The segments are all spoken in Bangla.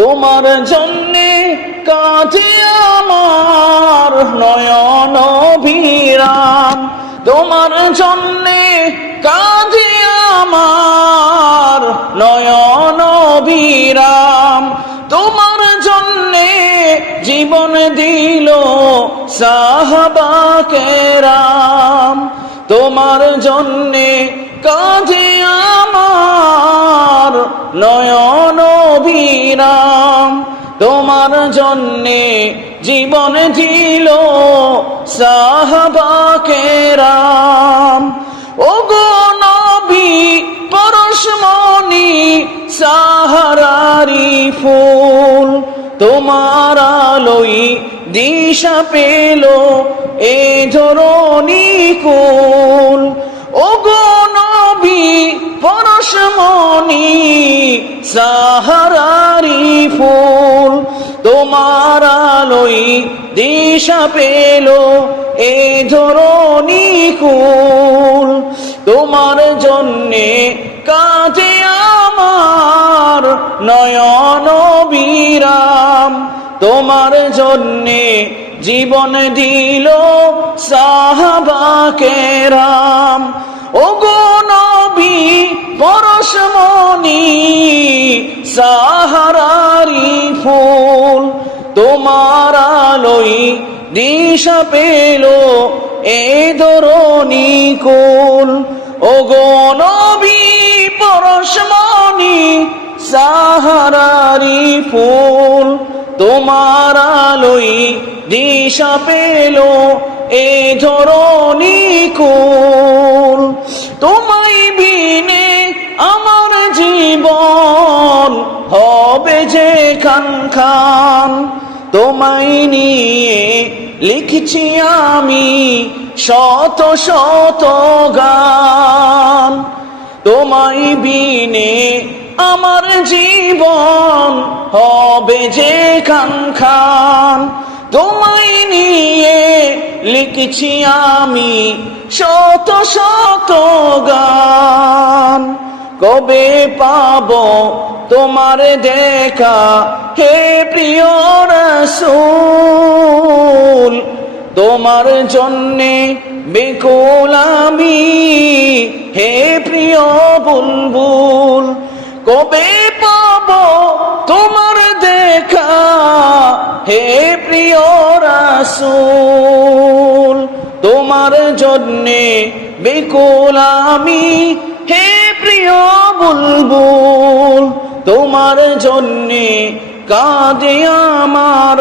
তোমার জন্যে কাঁদে আমার নয়ন অবিরাম, তোমার জন্যে কাঁদে আমার নয়ন অবিরাম। তোমার জন্যে জীবন দিল সাহাবা কেরাম, তোমার জন্যে কাঁদে আমার নয়ন অবিরাম। তোমার জন্যে জীবন দিল সাহাবা কেরাম। ওগো নবী পরশমণি সাহারারি ফুল, তোমার আলোই দিশা পেল এ ধরণী কুল। ওগো নবী পরশমণি সাহারারি ফুল, তোমার আলোই দিশা পেল এ ধরণী কুল। তোমার জন্যে কাঁদে আমার নয়ন অবিরাম, তোমার জন্যে জীবন দিল সাহাবা কেরাম। ওগো নবী পরশমণি সাহারারি ফুল, তোমার আলোই দিশা পেল এ ধরণী কুল। ওগো নবী পরশমণি সাহারারি ফুল, তোমার আলোই দিশা পেল এ ধরণী কুল। তোমায় বিনে আমার জীবন হবে যে খান খান, তোমায় নিয়ে লিখছি আমি শত শত গান। তোমায় বিনে আমার জীবন হবে যে খান খান, তোমায় নিয়ে লিখছি আমি শত শত গান। কবে পাবো তোমার দেখা হে প্রিয় রাসূল, তোমার জন্যে বেকুল আমি হে প্রিয় বুলবুল। কবে পাবো তোমার দেখা হে প্রিয় রাসূল, তোমার জন্যে বেকুল আমি হে প্রিয় বুলবুল। তোমার জন্যে কাঁদে আমার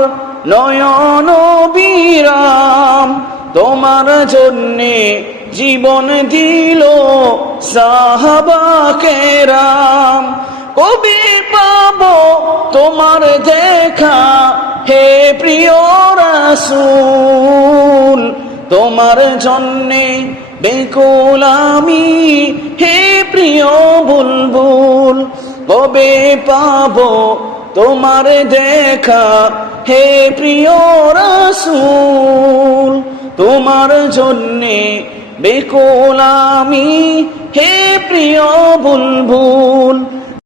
নয়ন অবিরাম, তোমার জন্যে জীবন দিল সাহাবা কেরাম। কবে পাবো তোমার দেখা হে প্রিয় রাসূল, তোমার জন্যে বেকুল আমি হে প্রিয় বুলবুল। কবে পাবো তোমার দেখা হে প্রিয় রাসূল, তোমার জন্যে বেকুল আমি হে প্রিয় বুলবুল।